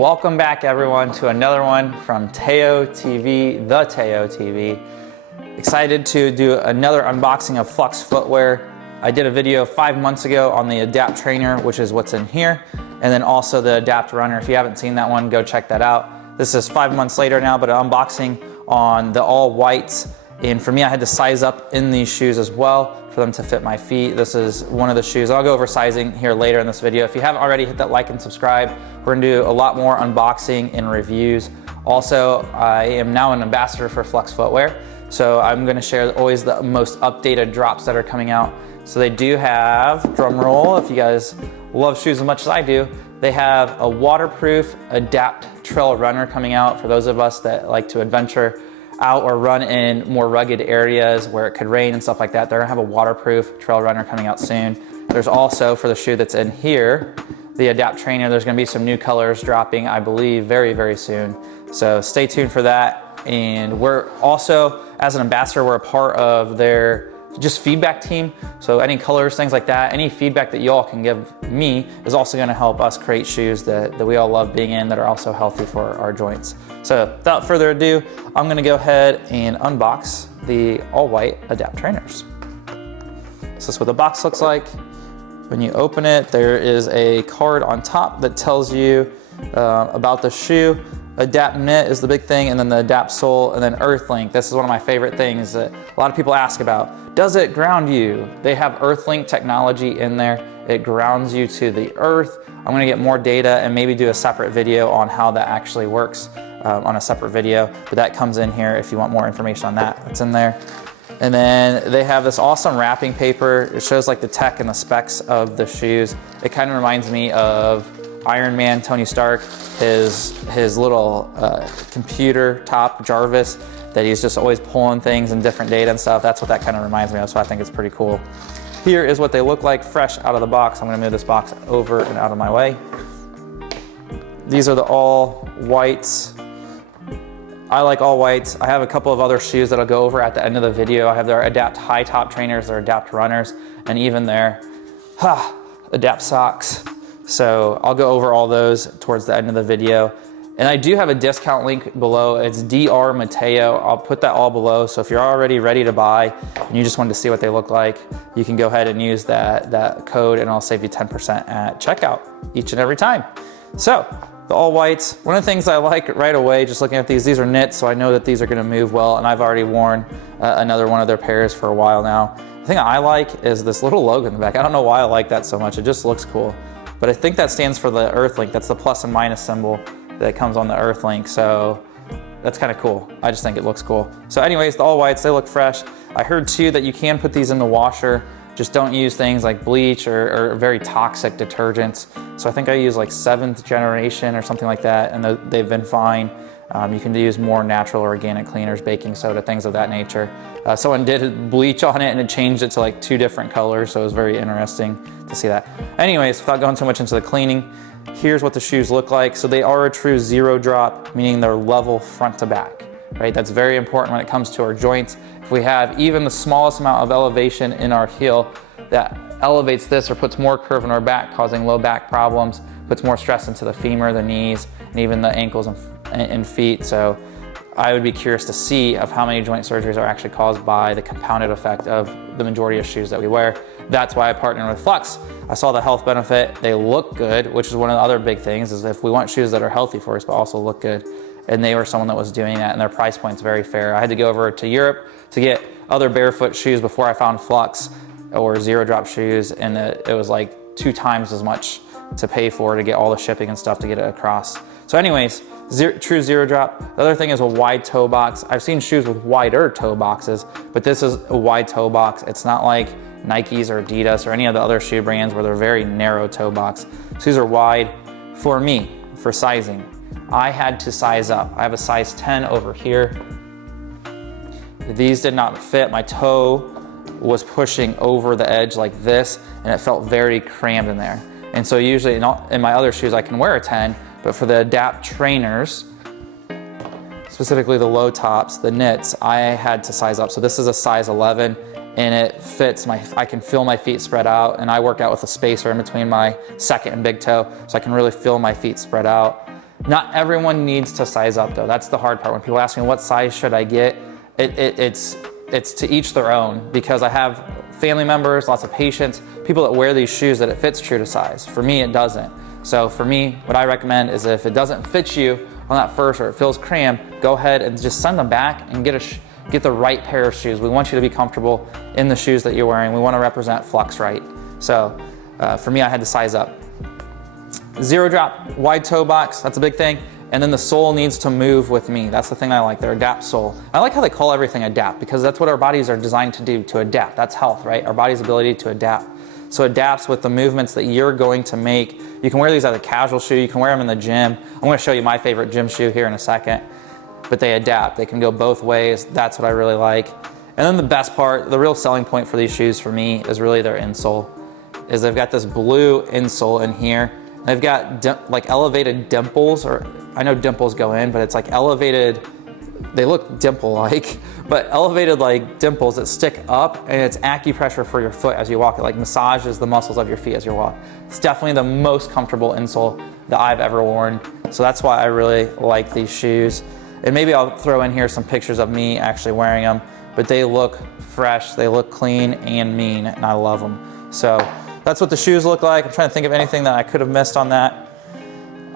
Welcome back everyone to another one from Teo TV, the Teo TV. Excited to do another unboxing of Flux footwear. I did a video 5 months ago on the Adapt Trainer, which is what's in here, and then also the Adapt Runner. If you haven't seen that one, go check that out. This is 5 months later now, but an unboxing on the all whites. And for me, I had to size up in these shoes as well for them to fit my feet. This is one of the shoes. I'll go over sizing here later in this video. If you haven't already, hit that like and subscribe. We're gonna do a lot more unboxing and reviews. Also, I am now an ambassador for Flux Footwear. So I'm gonna share always the most updated drops that are coming out. So they do have, drum roll, if you guys love shoes as much as I do, they have a waterproof Adapt Trail Runner coming out for those of us that like to adventure out or run in more rugged areas where it could rain and stuff like that. They're gonna have a waterproof trail runner coming out soon. There's also, for the shoe that's in here, the Adapt Trainer, there's gonna be some new colors dropping, I believe, very, very soon. So stay tuned for that. And we're also, as an ambassador, we're a part of their just feedback team. So any colors, things like that, any feedback that you all can give me is also gonna help us create shoes that we all love being in, that are also healthy for our joints. So without further ado, I'm gonna go ahead and unbox the all white Adapt Trainers. This is what the box looks like. When you open it, there is a card on top that tells you about the shoe. Adapt Knit is the big thing, and then the Adapt Sole, and then Earthlink. This is one of my favorite things that a lot of people ask about. Does it ground you? They have Earthlink technology in there. It grounds you to the earth. I'm gonna get more data and maybe do a separate video on how that actually works on a separate video, but that comes in here if you want more information on that. It's in there. And then they have this awesome wrapping paper. It shows like the tech and the specs of the shoes. It kind of reminds me of Iron Man, Tony Stark, his little computer top, Jarvis, that he's just always pulling things and different data and stuff. That's what that kind of reminds me of, so I think it's pretty cool. Here is what they look like fresh out of the box. I'm gonna move this box over and out of my way. These are the all whites. I like all whites. I have a couple of other shoes that I'll go over at the end of the video. I have their Adapt high top trainers, their Adapt runners, and even their Adapt socks. So I'll go over all those towards the end of the video. And I do have a discount link below. It's DR Mateo. I'll put that all below. So if you're already ready to buy and you just wanted to see what they look like, you can go ahead and use that code and I'll save you 10% at checkout each and every time. So the all whites, one of the things I like right away, just looking at these are knits, so I know that these are gonna move well, and I've already worn another one of their pairs for a while now. The thing I like is this little logo in the back. I don't know why I like that so much, it just looks cool. But I think that stands for the Earthlink. That's the plus and minus symbol that comes on the Earthlink, so that's kind of cool. I just think it looks cool. So anyways, the all whites, they look fresh. I heard too that you can put these in the washer. Just don't use things like bleach or very toxic detergents. So I think I use like 7th generation or something like that, and they've been fine. You can use more natural organic cleaners, baking soda, things of that nature. Someone did bleach on it and it changed it to like 2 different colors, so it was very interesting to see that. Anyways, without going too much into the cleaning, here's what the shoes look like. So they are a true zero drop, meaning they're level front to back, right? That's very important when it comes to our joints. If we have even the smallest amount of elevation in our heel, that elevates this or puts more curve in our back, causing low back problems, puts more stress into the femur, the knees, and even the ankles and feet. So I would be curious to see of how many joint surgeries are actually caused by the compounded effect of the majority of shoes that we wear. That's why I partnered with Flux. I saw the health benefit. They look good, which is one of the other big things, is if we want shoes that are healthy for us but also look good. And they were someone that was doing that, and their price point's very fair. I had to go over to Europe to get other barefoot shoes before I found Flux or zero drop shoes, and it was like 2 times as much to pay for to get all the shipping and stuff to get it across. So anyways, true zero drop. The other thing is a wide toe box. I've seen shoes with wider toe boxes, but this is a wide toe box. It's not like Nikes or Adidas or any of the other shoe brands where they're very narrow toe box. So these are wide. For me, for sizing, I had to size up. I have a size 10 over here. These did not fit. My toe was pushing over the edge like this, and it felt very crammed in there. And so usually in my other shoes I can wear a 10, but for the Adapt trainers, specifically the low tops, the knits, I had to size up. So this is a size 11, and it fits I can feel my feet spread out, and I work out with a spacer in between my second and big toe, so I can really feel my feet spread out. Not everyone needs to size up though. That's the hard part. When people ask me what size should I get, it's to each their own, because I have family members, lots of patients, people that wear these shoes that it fits true to size. For me, it doesn't. So for me, what I recommend is if it doesn't fit you on that first, or it feels crammed, go ahead and just send them back and get the right pair of shoes. We want you to be comfortable in the shoes that you're wearing. We want to represent Flux right. So for me, I had to size up. Zero drop, wide toe box, that's a big thing. And then the sole needs to move with me. That's the thing I like, their adapt sole. I like how they call everything adapt, because that's what our bodies are designed to do, to adapt. That's health, right? Our body's ability to adapt. So it adapts with the movements that you're going to make. You can wear these as a casual shoe, you can wear them in the gym. I'm gonna show you my favorite gym shoe here in a second, but they adapt. They can go both ways. That's what I really like. And then the best part, the real selling point for these shoes for me is really their insole. Is they've got this blue insole in here. They've got like elevated dimples, or I know dimples go in, but it's like elevated, they look dimple-like, but elevated like dimples that stick up, and it's acupressure for your foot as you walk. It like massages the muscles of your feet as you walk. It's definitely the most comfortable insole that I've ever worn. So that's why I really like these shoes. And maybe I'll throw in here some pictures of me actually wearing them, but they look fresh, they look clean and mean, and I love them. So that's what the shoes look like. I'm trying to think of anything that I could have missed on that.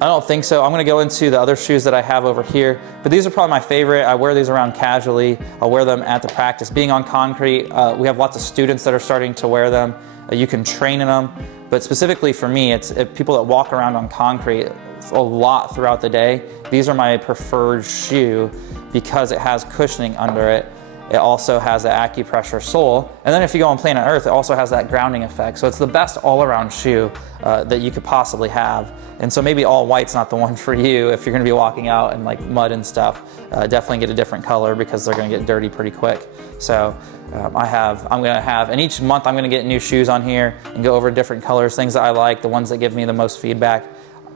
I don't think so. I'm gonna go into the other shoes that I have over here, but these are probably my favorite. I wear these around casually. I'll wear them at the practice. Being on concrete, we have lots of students that are starting to wear them. You can train in them, but specifically for me, it's people that walk around on concrete a lot throughout the day. These are my preferred shoe because it has cushioning under it. It also has an acupressure sole. And then if you go on planet Earth, it also has that grounding effect. So it's the best all-around shoe that you could possibly have. And so maybe all white's not the one for you if you're gonna be walking out in like mud and stuff. Definitely get a different color because they're gonna get dirty pretty quick. So I'm gonna have, and each month I'm gonna get new shoes on here and go over different colors, things that I like, the ones that give me the most feedback.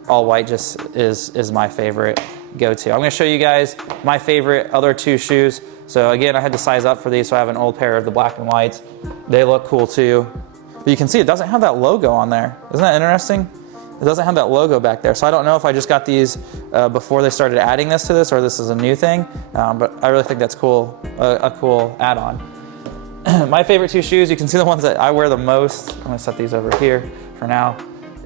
All white just is my favorite go-to. I'm gonna show you guys my favorite other two shoes. So again, I had to size up for these, so I have an old pair of the black and whites. They look cool too. But you can see it doesn't have that logo on there. Isn't that interesting? It doesn't have that logo back there. So I don't know if I just got these before they started adding this to this, or this is a new thing, but I really think that's cool, a cool add-on. My favorite two shoes, you can see the ones that I wear the most. I'm gonna set these over here for now,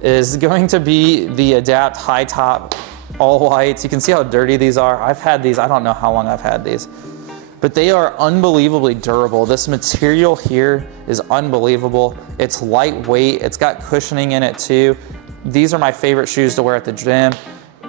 is going to be the Adapt high top, all whites. You can see how dirty these are. I've had these, I don't know how long I've had these, but they are unbelievably durable. This material here is unbelievable. It's lightweight, it's got cushioning in it too. These are my favorite shoes to wear at the gym.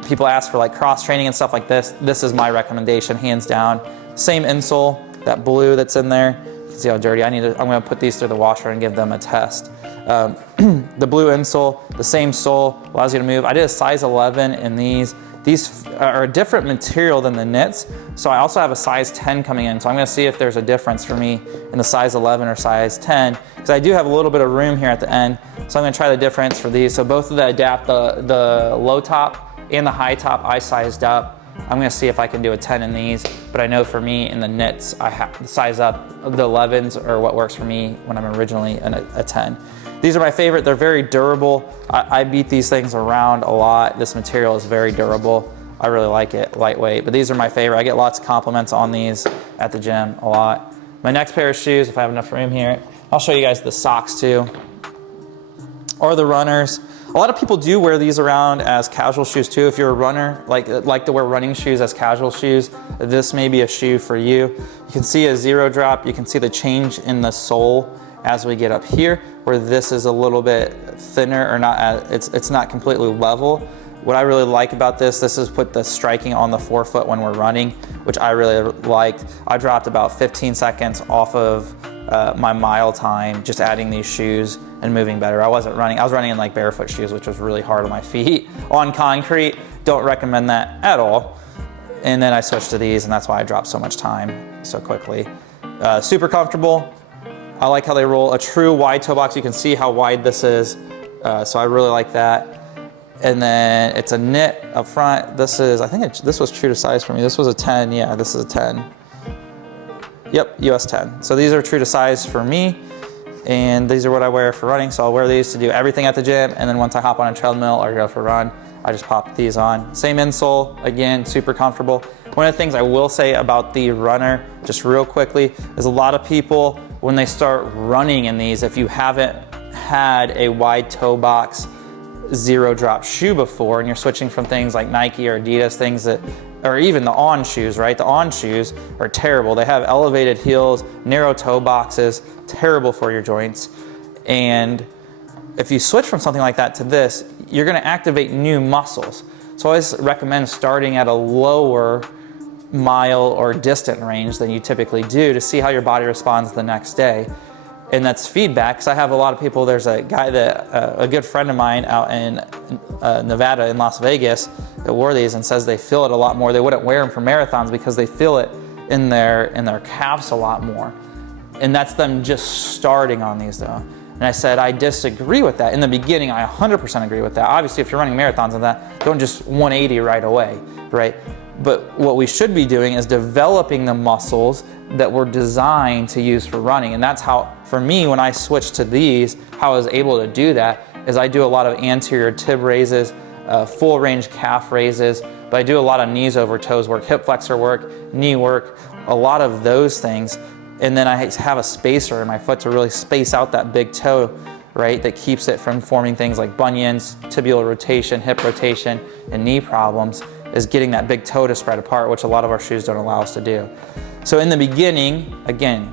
People ask for like cross training and stuff like this. This is my recommendation, hands down. Same insole, that blue that's in there. You can see how dirty. I'm gonna put these through the washer and give them a test. The blue insole, the same sole, allows you to move. I did a size 11 in these. These are a different material than the knits, so I also have a size 10 coming in, so I'm gonna see if there's a difference for me in the size 11 or size 10, because I do have a little bit of room here at the end, so I'm gonna try the difference for these. So both of the Adapt, the low top and the high top, I sized up. I'm gonna see if I can do a 10 in these, but I know for me in the knits, I have to size up. The 11s are what works for me when I'm originally in a 10. These are my favorite. They're very durable. I beat these things around a lot. This material is very durable. I really like it, lightweight, but these are my favorite. I get lots of compliments on these at the gym a lot. My next pair of shoes, if I have enough room here, I'll show you guys the socks too, or the runners. A lot of people do wear these around as casual shoes too. If you're a runner, like to wear running shoes as casual shoes, this may be a shoe for you. You can see a zero drop. You can see the change in the sole as we get up here, where this is a little bit thinner, or not, it's not completely level. What I really like about this is put the striking on the forefoot when we're running, which I really liked. I dropped about 15 seconds off of my mile time just adding these shoes and moving better. I was running in like barefoot shoes, which was really hard on my feet. On concrete, don't recommend that at all. And then I switched to these, and that's why I dropped so much time so quickly. Super comfortable. I like how they roll. A true wide toe box. You can see how wide this is. So I really like that. And then it's a knit up front. This is, I think this was true to size for me. This was a 10, yeah, this is a 10. Yep, US 10. So these are true to size for me. And these are what I wear for running. So I'll wear these to do everything at the gym. And then once I hop on a treadmill or go for a run, I just pop these on. Same insole, again, super comfortable. One of the things I will say about the runner, just real quickly, is a lot of people, when they start running in these, if you haven't had a wide toe box, zero drop shoe before, and you're switching from things like Nike or Adidas, things that, or even the On shoes, right? The On shoes are terrible. They have elevated heels, narrow toe boxes, terrible for your joints. And if you switch from something like that to this, you're gonna activate new muscles. So I always recommend starting at a lower mile or distant range than you typically do to see how your body responds the next day. And that's feedback, because I have a lot of people. There's a guy that, a good friend of mine out in Nevada, in Las Vegas, that wore these and says they feel it a lot more. They wouldn't wear them for marathons because they feel it in their calves a lot more. And that's them just starting on these though. And I said, I disagree with that. In the beginning, I 100% agree with that. Obviously, if you're running marathons and that, don't just 180 right away, right? But what we should be doing is developing the muscles that were designed to use for running. And that's how, for me, when I switched to these, how I was able to do that is I do a lot of anterior tib raises, full range calf raises, but I do a lot of knees over toes work, hip flexor work, knee work, a lot of those things. And then I have a spacer in my foot to really space out that big toe, right? That keeps it from forming things like bunions, tibial rotation, hip rotation, and knee problems, is getting that big toe to spread apart, which a lot of our shoes don't allow us to do. So in the beginning, again,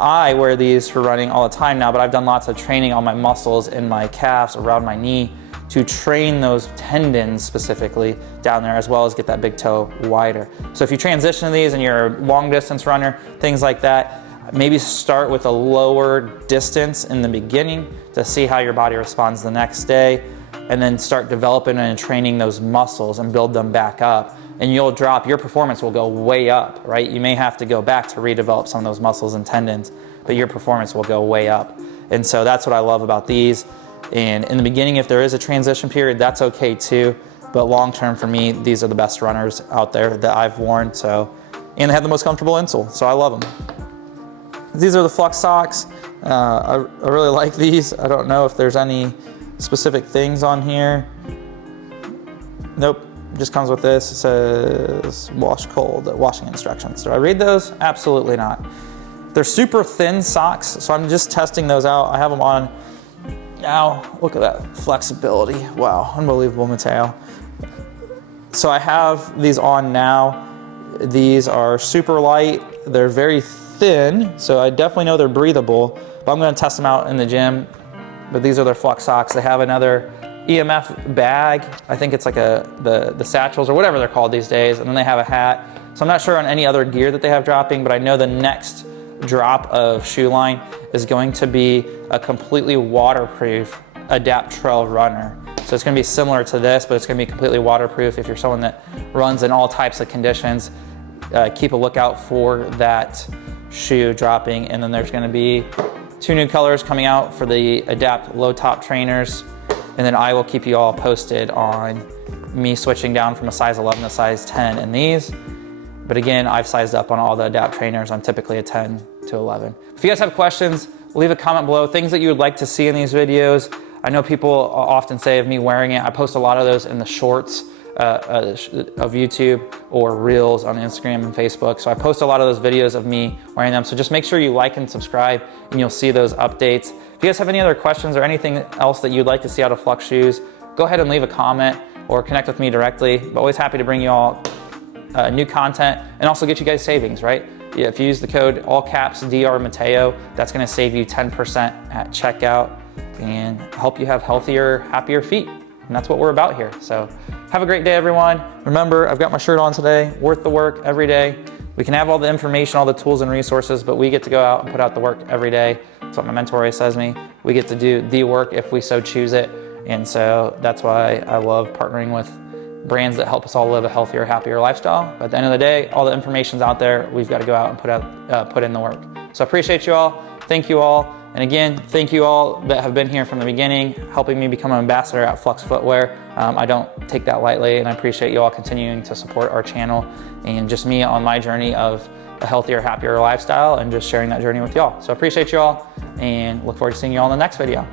I wear these for running all the time now, but I've done lots of training on my muscles in my calves, around my knee, to train those tendons specifically down there, as well as get that big toe wider. So if you transition to these and you're a long distance runner, things like that, maybe start with a lower distance in the beginning to see how your body responds the next day, and then start developing and training those muscles and build them back up. And you'll drop, your performance will go way up, right? You may have to go back to redevelop some of those muscles and tendons, but your performance will go way up. And so that's what I love about these. And in the beginning, if there is a transition period, that's okay too. But long term for me, these are the best runners out there that I've worn. So, and they have the most comfortable insole, so I love them. These are the Flux socks. I really like these. I don't know if there's any specific things on here. Nope, just comes with this. It says wash cold, washing instructions. Do I read those? Absolutely not. They're super thin socks, so I'm just testing those out. I have them on now. Look at that flexibility. Wow, unbelievable material. So I have these on now. These are super light. They're very thin, so I definitely know they're breathable, but I'm gonna test them out in the gym. But these are their Flux socks. They have another EMF bag. I think it's like the satchels or whatever they're called these days. And then they have a hat. So I'm not sure on any other gear that they have dropping, but I know the next drop of shoe line is going to be a completely waterproof Adapt Trail runner. So it's gonna be similar to this, but it's gonna be completely waterproof. If you're someone that runs in all types of conditions, keep a lookout for that shoe dropping. And then there's gonna be 2 new colors coming out for the Adapt low top trainers. And then I will keep you all posted on me switching down from a size 11 to size 10 in these. But again, I've sized up on all the Adapt trainers. I'm typically a 10 to 11. If you guys have questions, leave a comment below. Things that you would like to see in these videos. I know people often say of me wearing it. I post a lot of those in the shorts of YouTube or Reels on Instagram and Facebook. So I post a lot of those videos of me wearing them. So just make sure you like and subscribe and you'll see those updates. If you guys have any other questions or anything else that you'd like to see out of Flux shoes, go ahead and leave a comment or connect with me directly. I'm always happy to bring you all new content and also get you guys savings, right? Yeah, if you use the code all caps DR Mateo, that's gonna save you 10% at checkout and help you have healthier, happier feet. And that's what we're about here. So have a great day, everyone. Remember, I've got my shirt on today, worth the work every day. We can have all the information, all the tools and resources, but we get to go out and put out the work every day. That's what my mentor always says to me. We get to do the work if we so choose it. And so that's why I love partnering with brands that help us all live a healthier, happier lifestyle. But at the end of the day, all the information's out there. We've got to go out and put in the work. So I appreciate you all. Thank you all. And again, thank you all that have been here from the beginning, helping me become an ambassador at Flux Footwear. I don't take that lightly, and I appreciate you all continuing to support our channel and just me on my journey of a healthier, happier lifestyle and just sharing that journey with y'all. So appreciate you all and look forward to seeing you all in the next video.